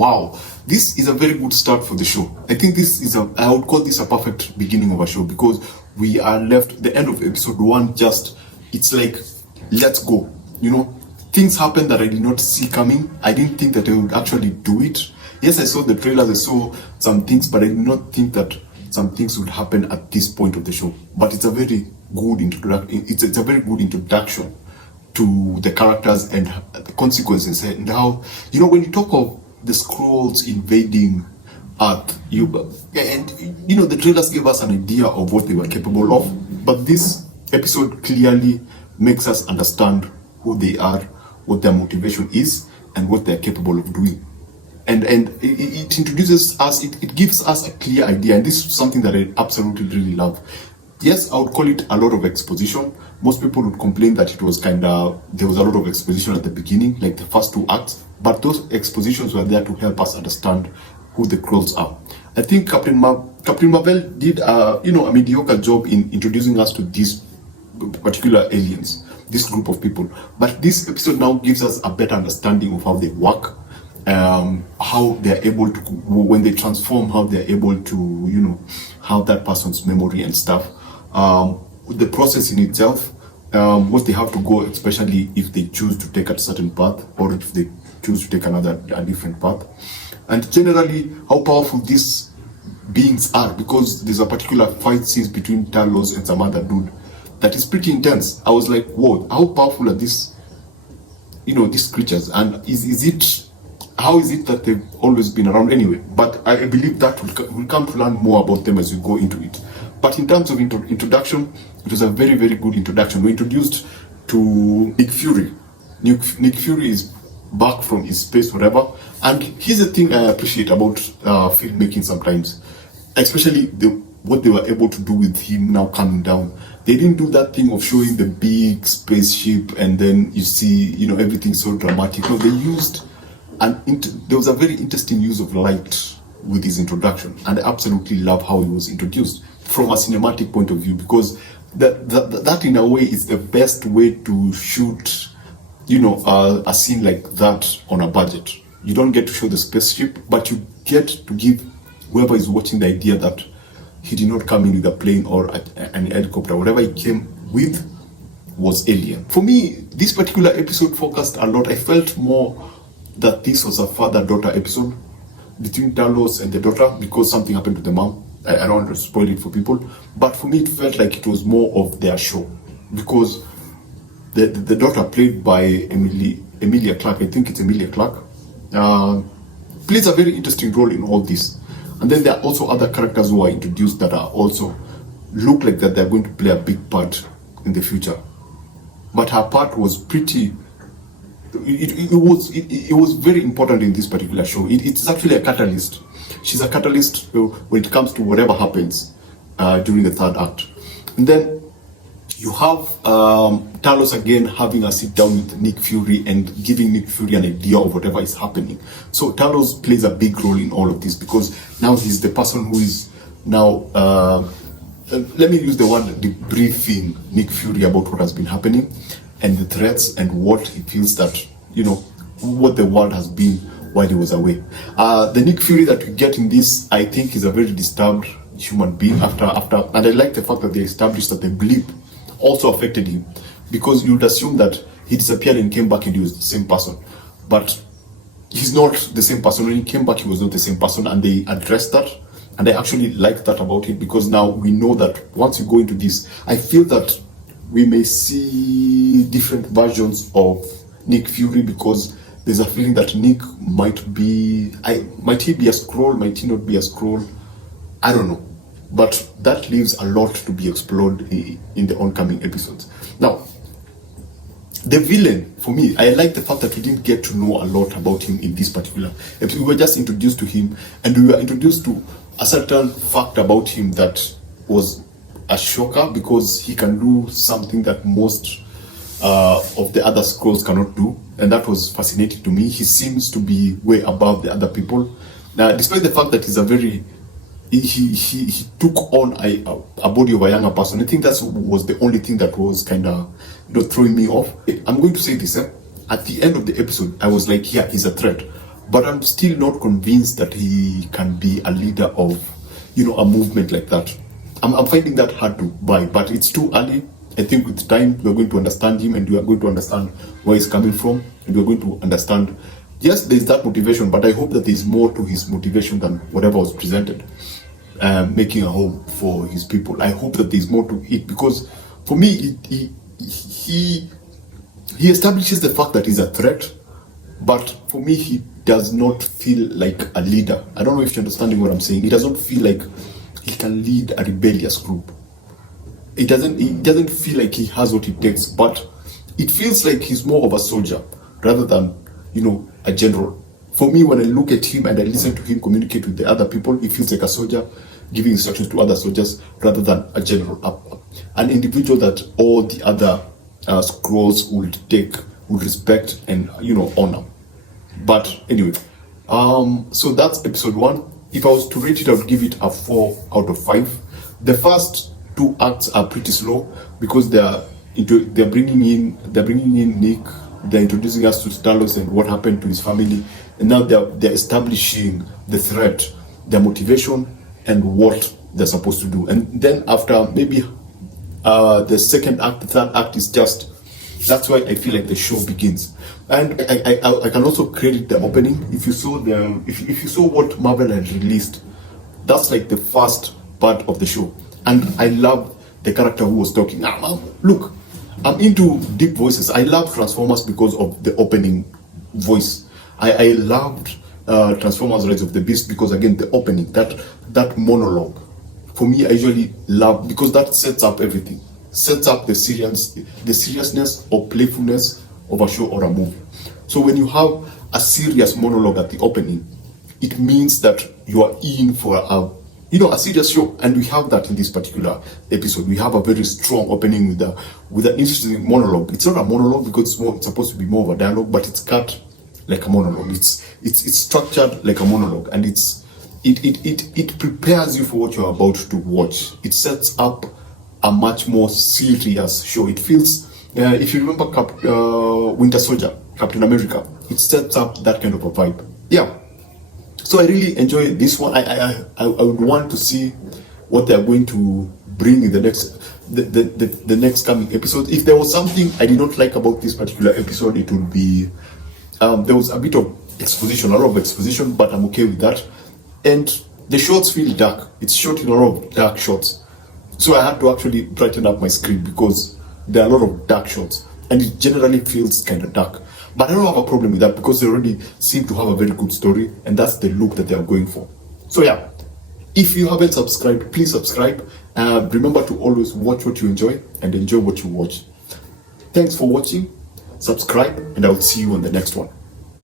wow, this is a very good start for the show. I think I would call this a perfect beginning of a show, because we are left, the end of episode 1, it's like, let's go. Things happen that I did not see coming. I didn't think that I would actually do it. Yes, I saw the trailers, I saw some things, but I did not think that some things would happen at this point of the show. But it's a very good introduction. It's a very good introduction to the characters and the consequences, and how, when you talk of the Skrulls invading Earth, the trailers gave us an idea of what they were capable of, but this episode clearly makes us understand who they are, what their motivation is, and what they're capable of doing. And it introduces us, it gives us a clear idea, and this is something that I absolutely really love. Yes, I would call it a lot of exposition. Most people would complain that there was a lot of exposition at the beginning, like the first 2 acts, but those expositions were there to help us understand who the Skrulls are. I think Captain Marvel did a mediocre job in introducing us to these particular aliens, this group of people. But this episode now gives us a better understanding of how they work, how they're able to, when they transform, how they're able to, have that person's memory and stuff. The process in itself, what they have to go, especially if they choose to take a certain path, or if they choose to take a different path. And generally, how powerful these beings are, because there's a particular fight scenes between Talos and some other dude that is pretty intense. I was like, whoa, how powerful are these, these creatures? And how is it that they've always been around anyway? But I believe that we'll come to learn more about them as we go into it. But in terms of introduction, it was a very, very good introduction. We're introduced to Nick Fury. Nick Fury is back from his space, whatever. And here's the thing I appreciate about filmmaking sometimes, especially what they were able to do with him now coming down. They didn't do that thing of showing the big spaceship and then you see, everything so dramatic. No, they used, there was a very interesting use of light with his introduction, and I absolutely love how he was introduced from a cinematic point of view, because that in a way is the best way to shoot, a scene like that on a budget. You don't get to show the spaceship, but you get to give whoever is watching the idea that he did not come in with a plane or an helicopter. Whatever he came with was alien. For me, this particular episode focused a lot. I felt more that this was a father-daughter episode between Talos and the daughter, because something happened to the mom. I don't want to spoil it for people, but for me it felt like it was more of their show, because the daughter, played by Emilia Clarke, I think it's Emilia Clarke, plays a very interesting role in all this. And then there are also other characters who are introduced that are also look like that they're going to play a big part in the future. But her part was pretty. It was very important in this particular show. It's actually a catalyst. She's a catalyst when it comes to whatever happens during the 3rd act. And then you have Talos again having a sit down with Nick Fury and giving Nick Fury an idea of whatever is happening. So Talos plays a big role in all of this, because now he's the person who is now, let me use the word, debriefing Nick Fury about what has been happening and the threats and what he feels that, what the world has been while he was away. The Nick Fury that we get in this, I think, is a very disturbed human being after, and I like the fact that they established that the blip also affected him, because you'd assume that he disappeared and came back and he was the same person, but he's not the same person. When he came back, he was not the same person, and they addressed that, and I actually like that about it, because now we know that once you go into this, I feel that we may see different versions of Nick Fury, because there's a feeling that Nick might he be a Skrull, might he not be a Skrull, I don't know. But that leaves a lot to be explored in the oncoming episodes. Now, the villain, for me, I like the fact that we didn't get to know a lot about him in this particular episode. We were just introduced to him, and we were introduced to a certain fact about him that was a shocker, because he can do something that most of the other Skrulls cannot do, and that was fascinating to me. He seems to be way above the other people. Now, despite the fact that he's a very he took on a body of a younger person. I think that was the only thing that was kind of throwing me off. I'm going to say this, at the end of the episode, I was like, yeah, he's a threat. but I'm still not convinced that he can be a leader of, a movement like that. I'm finding that hard to buy, but it's too early. I think with time we're going to understand him, and we are going to understand where he's coming from, and we're going to understand. Yes, there's that motivation, but I hope that there's more to his motivation than whatever was presented. Making a home for his people. I hope that there's more to it, because for me, he establishes the fact that he's a threat, but for me, he does not feel like a leader. I don't know if you're understanding what I'm saying. He doesn't feel like he can lead a rebellious group. It doesn't feel like he has what it takes, but it feels like he's more of a soldier rather than, a general. For me, when I look at him and I listen to him communicate with the other people, he feels like a soldier giving instructions to other soldiers rather than a general, an individual that all the other Skrulls would respect and honor. But anyway, so that's episode 1. If I was to rate it, I would give it a 4 out of 5. The first 2 acts are pretty slow because they're bringing in Nick. They're introducing us to Talos and what happened to his family, and now they're establishing the threat, their motivation, and what they're supposed to do. And then after maybe the second act, the third act is that's why I feel like the show begins. And I can also credit the opening. If you saw if you saw what Marvel had released, that's like the first part of the show. And I love the character who was talking. Look, I'm into deep voices. I love Transformers because of the opening voice. I loved Transformers Rise of the Beast because, again, the opening, that monologue. For me, I usually love, because that sets up everything. Sets up the seriousness or playfulness of a show or a movie. So when you have a serious monologue at the opening, it means that you are in for a serious show. And we have that in this particular episode. We have a very strong opening with an interesting monologue. It's not a monologue because it's supposed to be more of a dialogue, but it's cut like a monologue. It's structured like a monologue, and it prepares you for what you're about to watch. It sets up a much more serious show. It feels, if you remember Winter Soldier, Captain America, it sets up that kind of a vibe. Yeah. So I really enjoy this one. I would want to see what they're going to bring in the next coming episode. If there was something I did not like about this particular episode, it would be there was a bit of exposition, a lot of exposition, but I'm okay with that. And the shots feel dark. It's shot in a lot of dark shots. So I had to actually brighten up my screen because there are a lot of dark shots, and it generally feels kind of dark. But I don't have a problem with that because they already seem to have a very good story, and that's the look that they are going for. So yeah, if you haven't subscribed, please subscribe. Remember to always watch what you enjoy and enjoy what you watch. Thanks for watching. Subscribe, and I'll see you on the next one.